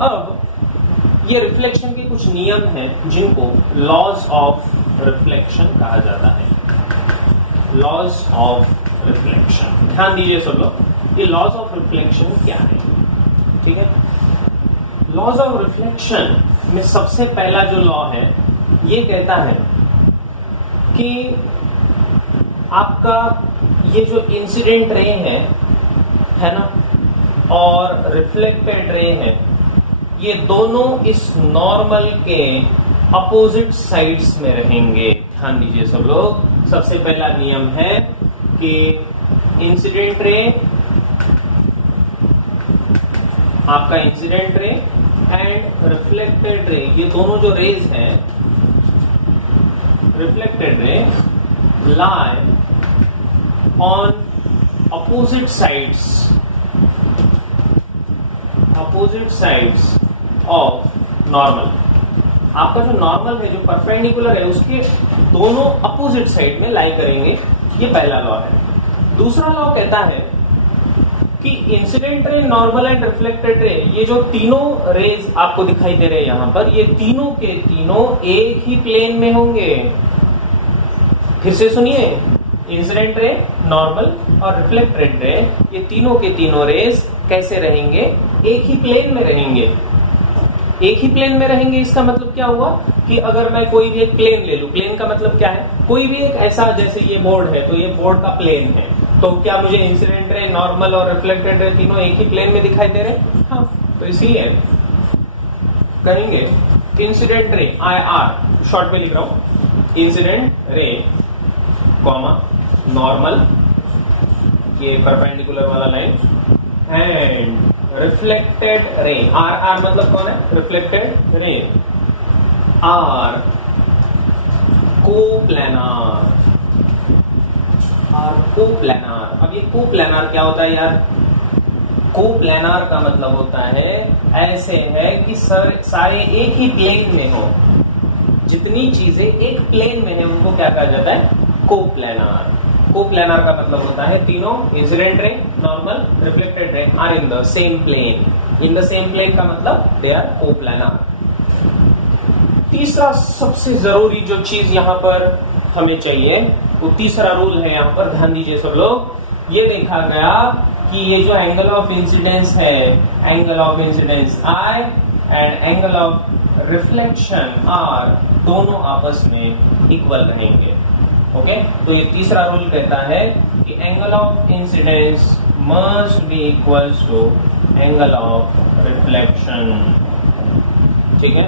अब ये रिफ्लेक्शन के कुछ नियम हैं जिनको लॉज ऑफ रिफ्लेक्शन कहा जाता है। लॉज ऑफ रिफ्लेक्शन, ध्यान दीजिए सब लोग, ये लॉज ऑफ रिफ्लेक्शन क्या है, ठीक है। लॉज ऑफ रिफ्लेक्शन में सबसे पहला जो लॉ है ये कहता है कि आपका ये जो इंसिडेंट रे है ना, और रिफ्लेक्टेड रे है, ये दोनों इस नॉर्मल के अपोजिट साइड्स में रहेंगे। ध्यान दीजिए सब लोग, सबसे पहला नियम है कि इंसिडेंट रे, आपका incident ray and reflected ray, ये दोनों जो रेज हैं, reflected ray lie on opposite sides of normal। आपका जो नॉर्मल है, जो परपेंडिकुलर है, उसके दोनों अपोजिट साइड में लाई करेंगे। ये पहला लॉ है। दूसरा लॉ कहता है कि incident ray, normal and reflected ray, ये जो तीनों रेज आपको दिखाई दे रहे हैं यहां पर, ये तीनों के तीनों एक ही प्लेन में होंगे। फिर से सुनिए, इंसिडेंट रे, नॉर्मल और रिफ्लेक्टेड रे, ये तीनों के तीनों रेज कैसे रहेंगे? एक ही प्लेन में रहेंगे। एक ही प्लेन में रहेंगे, इसका मतलब क्या हुआ कि अगर मैं कोई भी एक प्लेन ले लूं, प्लेन का मतलब क्या है? कोई भी एक ऐसा, जैसे ये बोर्ड है तो ये बोर्ड का प्लेन है, तो क्या मुझे इंसिडेंट रे, नॉर्मल और रिफ्लेक्टेड रे तीनों एक ही प्लेन में दिखाई दे रहे हैं? हाँ, तो इसलिए कहेंगे इंसिडेंट रे, IR शॉर्ट में लिख रहा हूं, इंसिडेंट रे कॉमा नॉर्मल, ये परपेंडिकुलर वाला line, and reflected ray, RR मतलब कौन है? Reflected ray, are coplanar, are coplanar. अब ये कोप्लेनार क्या होता है यार? कोप्लेनार का मतलब होता है ऐसे है कि सारे एक ही प्लेन में हो, जितनी चीजें एक प्लेन में है उनको क्या कहा जाता है? कोप्लेनार। कोप्लेनार का मतलब होता है तीनों incident ray, normal, reflected ray are in the same plane. In the same plane का मतलब दे आर कोप्लेनार। तीसरा सबसे जरूरी जो चीज यहां पर हमें चाहिए, वो तीसरा रूल है यहां पर, ध्यान दीजिए सब लोग। ये देखा गया कि ये जो एंगल ऑफ इंसिडेंस है, angle of incidence I and angle of reflection R, दोनों आपस में इक्वल रहेंगे। ओके, तो ये तीसरा रूल कहता है कि angle of incidence must be equal to angle of reflection. ठीक है,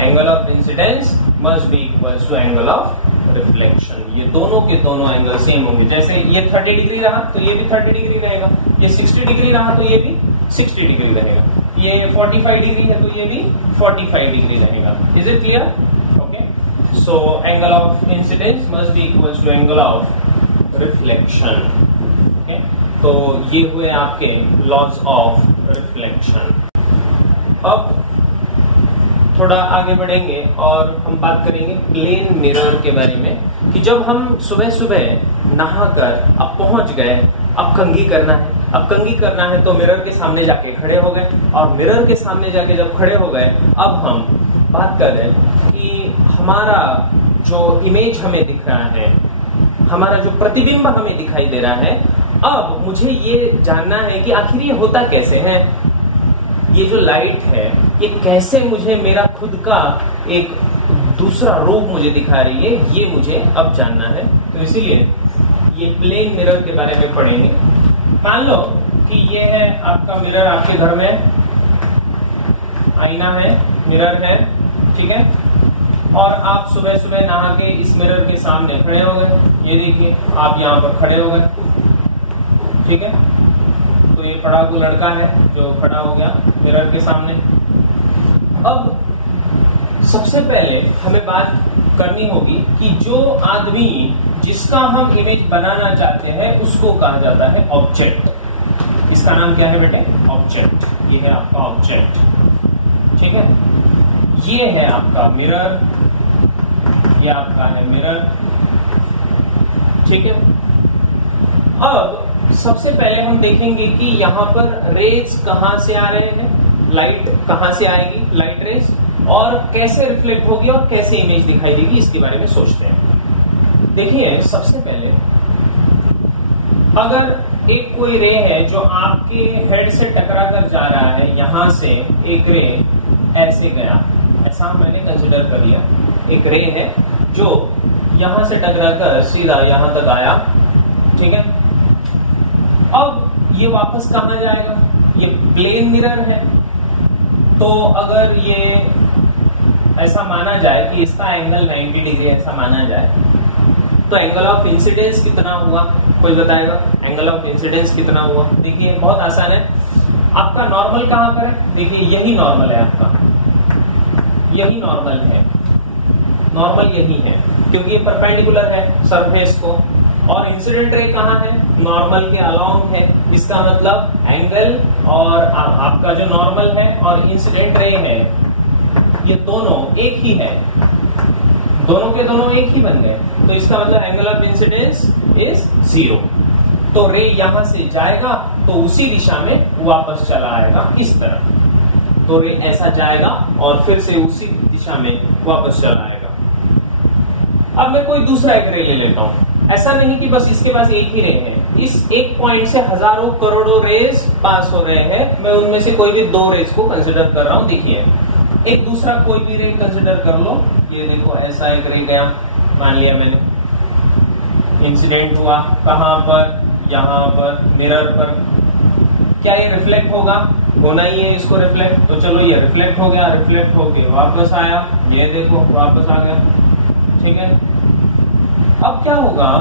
angle of incidence must be equal to angle of reflection. ये दोनों के दोनों एंगल सेम होंगे। जैसे ये 30 डिग्री रहा तो ये भी 30 डिग्री रहेगा, ये 60 डिग्री रहा तो ये भी 60 डिग्री रहेगा, ये 45 डिग्री है तो ये भी 45 डिग्री रहेगा। Is it clear? Okay, so angle of incidence must be equal to angle of reflection. Okay, तो ये हुए आपके लॉज ऑफ रिफ्लेक्शन। अब थोड़ा आगे बढ़ेंगे और हम बात करेंगे प्लेन मिरर के बारे में, कि जब हम सुबह सुबह नहाकर अब पहुंच गए, अब कंघी करना है, अब कंघी करना है तो मिरर के सामने जाके खड़े हो गए, और मिरर के सामने जाके जब खड़े हो गए, अब हम बात कर रहे हैं कि हमारा जो इमेज हमें दिख रहा है, हमारा जो प्रतिबिंब हमें दिखाई दे रहा है, अब मुझे ये जानना है कि आखिर ये होता कैसे है, ये जो लाइट है ये कैसे मुझे मेरा खुद का एक दूसरा रूप मुझे दिखा रही है, ये मुझे अब जानना है। तो इसीलिए ये प्लेन मिरर के बारे में पढ़ेंगे। मान लो कि ये है आपका मिरर, आपके घर में आईना है, मिरर है, ठीक है, और आप सुबह सुबह नहा के इस मिरर के सामने खड़े हो गए। ये देखिए आप यहाँ पर खड़े हो गए, ठीक है, तो ये पढ़ाकू लड़का है जो खड़ा हो गया मिरर के सामने। अब सबसे पहले हमें बात करनी होगी कि जो आदमी जिसका हम इमेज बनाना चाहते हैं उसको कहा जाता है ऑब्जेक्ट। इसका नाम क्या है बेटे? ऑब्जेक्ट। ये है आपका ऑब्जेक्ट, ठीक है, ये है आपका मिरर, ये आपका है मिरर, ठीक है। अब सबसे पहले हम देखेंगे कि यहाँ पर रेज कहां से आ रहे हैं। लाइट कहां से आएगी, लाइट रेस, और कैसे रिफ्लेक्ट होगी और कैसे इमेज दिखाई देगी, इसके बारे में सोचते हैं। देखिए, सबसे पहले अगर एक कोई रे है जो आपके हेड से टकरा कर जा रहा है, यहां से एक रे ऐसे गया, ऐसा मैंने कंसिडर कर लिया, एक रे है जो यहां से टकरा कर सीधा यहां तक आया, ठीक है। अब ये वापस कहां जाएगा, ये प्लेन मिरर है, तो अगर ये ऐसा माना जाए कि इसका एंगल 90 डिग्री ऐसा माना जाए, तो एंगल ऑफ इंसिडेंस कितना हुआ, कोई बताएगा? एंगल ऑफ इंसिडेंस कितना हुआ? देखिए, बहुत आसान है। आपका नॉर्मल कहां पर है? देखिए, यही नॉर्मल है आपका, यही नॉर्मल है, नॉर्मल यही है, क्योंकि ये परपेंडिकुलर है सरफेस को। और इंसिडेंट रे कहां है? नॉर्मल के अलोंग है। इसका मतलब एंगल और आपका जो नॉर्मल है और इंसिडेंट रे है, ये दोनों एक ही है, दोनों के दोनों एक ही बन गए, तो इसका मतलब एंगल ऑफ इंसिडेंस इज 0। तो रे यहां से जाएगा तो उसी दिशा में वापस चला आएगा, इस तरह। तो रे ऐसा जाएगा और फिर से उसी दिशा में वापस चला आएगा। अब मैं कोई दूसरा एक रे ले लेता हूं। ऐसा नहीं कि बस इसके पास एक ही रे है, इस एक पॉइंट से हजारों करोड़ों रेस पास हो रहे हैं, मैं उनमें से कोई भी 2 रेस को कंसिडर कर रहा हूं। देखिए, एक दूसरा कोई भी रे कंसिडर कर लो, ये देखो ऐसा एक रे गया, मान लिया मैंने, इंसिडेंट हुआ कहां पर, यहां पर मिरर पर। क्या ये रिफ्लेक्ट होगा? होना ही है इसको रिफ्लेक्ट, तो चलो ये रिफ्लेक्ट हो गया, रिफ्लेक्ट होके वापस आया, ये देखो वापस आ गया, ठीक है। अब क्या होगा,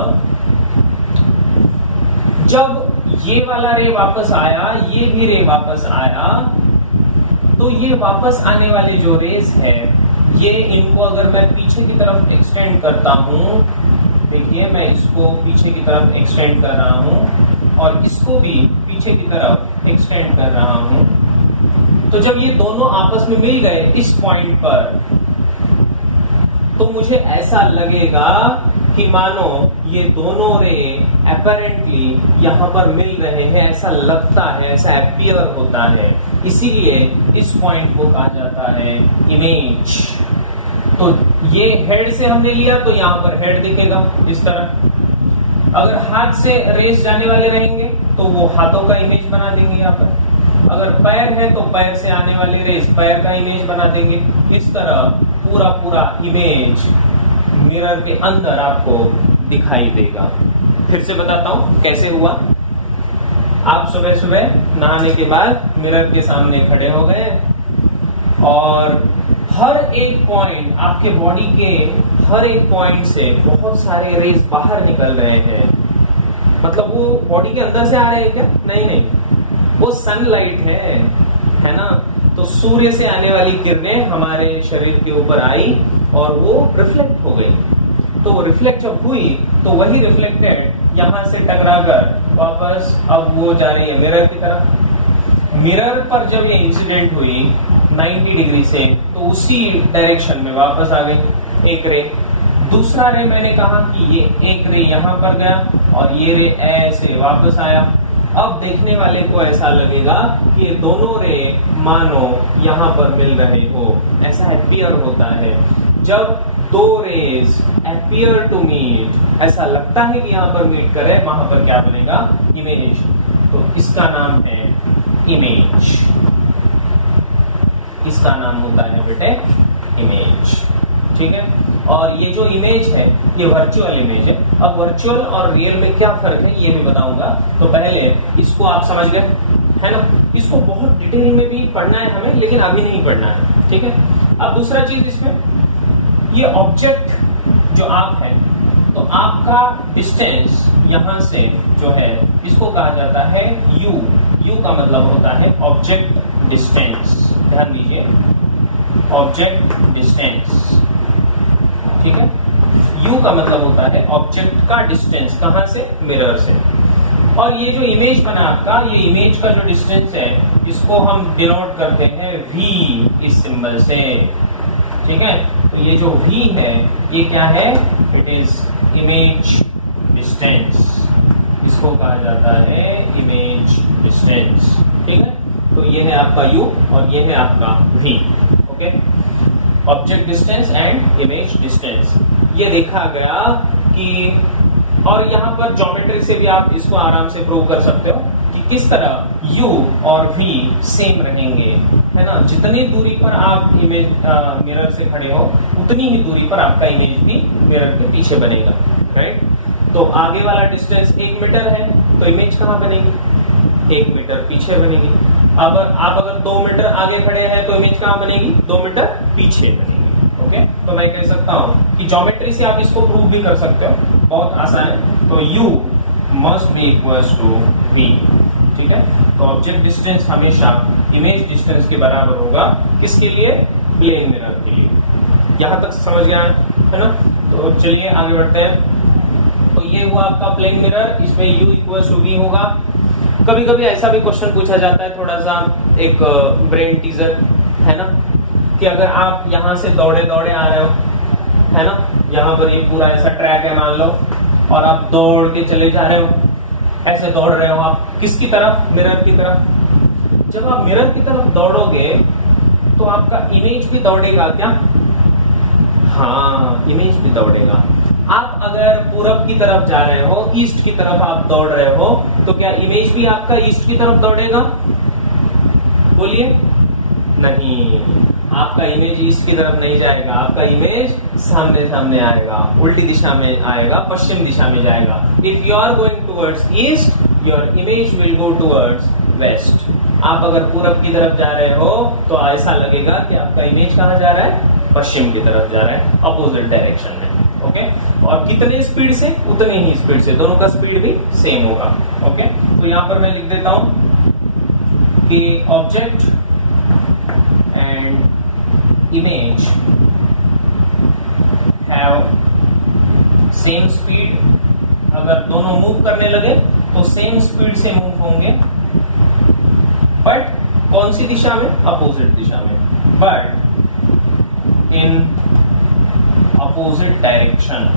जब ये वाला रे वापस आया, ये भी रे वापस आया, तो ये वापस आने वाली जो रेस है, ये इनको अगर मैं पीछे की तरफ एक्सटेंड करता हूं, देखिए मैं इसको पीछे की तरफ एक्सटेंड कर रहा हूं और इसको भी पीछे की तरफ एक्सटेंड कर रहा हूं, तो जब ये दोनों आपस में मिल गए इस पॉइंट पर, तो मुझे ऐसा लगेगा कि मानो ये दोनों रे अपेरेंटली यहां पर मिल रहे हैं, ऐसा लगता है, ऐसा अपीयर होता है, इसीलिए इस पॉइंट को कहा जाता है इमेज। तो ये हेड से हमने लिया तो यहां पर हेड दिखेगा इस तरह। अगर हाथ से रेस जाने वाले रहेंगे तो वो हाथों का इमेज बना देंगे यहाँ पर। अगर पैर है तो पैर से आने वाली रेस पैर का इमेज बना देंगे। इस तरह पूरा पूरा इमेज मिरर के अंदर आपको दिखाई देगा। फिर से बताता हूं कैसे हुआ। आप सुबह सुबह नहाने के बाद मिरर के सामने खड़े हो गए और हर एक पॉइंट, आपके बॉडी के हर एक पॉइंट से बहुत सारे रेस बाहर निकल रहे हैं। मतलब वो बॉडी के अंदर से आ रहे हैं क्या? नहीं नहीं, वो सनलाइट है ना। तो सूर्य से आने वाली किरणें हमारे शरीर के ऊपर आई और वो रिफ्लेक्ट हो गई। तो वो रिफ्लेक्ट जब हुई तो वही रिफ्लेक्टेड यहां से टकराकर वापस अब वो जा रही है मिरर की तरफ। मिरर पर जब ये इंसिडेंट हुई 90 डिग्री से, तो उसी डायरेक्शन में वापस आ गई एक रे। दूसरा रे मैंने कहा कि ये एक रे यहां पर गया और ये रे ऐसे वापस आया। अब देखने वाले को ऐसा लगेगा कि ये दोनों रे मानो यहां पर मिल रहे हो, ऐसा अपीयर होता है। जब दो रेज अपीयर टू मीट, ऐसा लगता है कि यहां पर मीट करे, वहां पर क्या बनेगा? इमेज। तो इसका नाम है इमेज। इसका नाम होता है बेटे इमेज, ठीक है। और ये जो इमेज है ये वर्चुअल इमेज है। अब वर्चुअल और रियल में क्या फर्क है ये भी बताऊंगा। तो पहले इसको आप समझ गए है ना। इसको बहुत डिटेल में भी पढ़ना है हमें, लेकिन अभी नहीं पढ़ना है, ठीक है। अब दूसरा चीज इसमें, ये ऑब्जेक्ट जो आप है, तो आपका डिस्टेंस यहां से जो है इसको कहा जाता है यू। यू का मतलब होता है ऑब्जेक्ट डिस्टेंस। ध्यान दीजिए, ऑब्जेक्ट डिस्टेंस, ठीक है। यू का मतलब होता है ऑब्जेक्ट का डिस्टेंस, कहां से? मिरर से। और ये जो इमेज बना आपका, ये इमेज का जो डिस्टेंस है इसको हम डिनोट करते हैं वी, इस सिंबल से, ठीक है। तो ये जो वी है ये क्या है? It is image distance. इसको कहा जाता है इमेज डिस्टेंस, ठीक है। तो ये है आपका u और ये है आपका v। Okay, object distance and image distance ये देखा गया कि, और यहाँ पर ज्योमेट्री से भी आप इसको आराम से प्रूव कर सकते हो कि किस तरह u और v सेम रहेंगे, है ना। जितनी दूरी पर आप इमेज मिरर से खड़े हो उतनी ही दूरी पर आपका इमेज भी मिरर के पीछे बनेगा, राइट। तो आगे वाला डिस्टेंस 1 मीटर है तो इमेज कहाँ बनेगी, 1 मीटर पीछे बनेगी। अब आप अगर 2 मीटर आगे खड़े हैं तो इमेज कहाँ बनेगी, 2 मीटर पीछे बनेगी। ओके, तो मैं कह सकता हूं कि ज्योमेट्री से आप इसको प्रूव भी कर सकते हो, बहुत आसान है। तो u must be equals to v, ठीक है। तो ऑब्जेक्ट डिस्टेंस हमेशा इमेज डिस्टेंस के बराबर होगा, किसके लिए, प्लेन मिरर के लिए। यहां तक समझ गया है ना। तो चलिए आगे बढ़ते हैं। तो ये हुआ आपका प्लेन मिरर, इसमें u इक्वल्स टू v होगा। कभी कभी ऐसा भी क्वेश्चन पूछा जाता है, थोड़ा सा एक ब्रेन टीजर, है ना, कि अगर आप यहां से दौड़े दौड़े आ रहे हो, है ना, यहाँ पर एक पूरा ऐसा ट्रैक है मान लो, और आप दौड़ के चले जा रहे हो, ऐसे दौड़ रहे हो आप किसकी तरफ, मिरर की तरफ। जब आप मिरर की तरफ दौड़ोगे तो आपका इमेज भी दौड़ेगा क्या, हाँ, इमेज भी दौड़ेगा। आप अगर पूरब की तरफ जा रहे हो, ईस्ट की तरफ आप दौड़ रहे हो, तो क्या इमेज भी आपका ईस्ट की तरफ दौड़ेगा, बोलिए। नहीं, आपका इमेज ईस्ट की तरफ नहीं जाएगा, आपका इमेज सामने सामने आएगा, उल्टी दिशा में आएगा, पश्चिम दिशा में जाएगा। If you are going towards east, your image will go towards west. आप अगर पूरब की तरफ जा रहे हो तो ऐसा लगेगा कि आपका इमेज कहाँ जा रहा है, पश्चिम की तरफ जा रहा है, अपोजिट डायरेक्शन में। ओके, और कितने स्पीड से, उतनी ही स्पीड से, दोनों का स्पीड भी सेम होगा। ओके, तो यहां पर मैं लिख देता हूं कि object and image have same speed. अगर दोनों मूव करने लगे तो सेम स्पीड से मूव होंगे, बट कौन सी दिशा में, अपोजिट दिशा में, बट इन अपोजिट डायरेक्शन,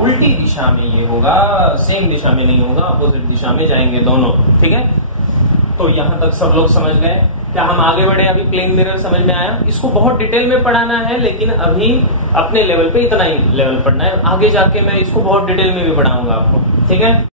उल्टी दिशा में ये होगा, सेम दिशा में नहीं होगा, अपोजिट दिशा में जाएंगे दोनों, ठीक है। तो यहां तक सब लोग समझ गए। क्या हम आगे बढ़े, अभी प्लेन मिरर समझ में आया। इसको बहुत डिटेल में पढ़ाना है, लेकिन अभी अपने लेवल पे इतना ही लेवल पढ़ना है, आगे जाके मैं इसको बहुत डिटेल में भी पढ़ाऊंगा आपको, ठीक है।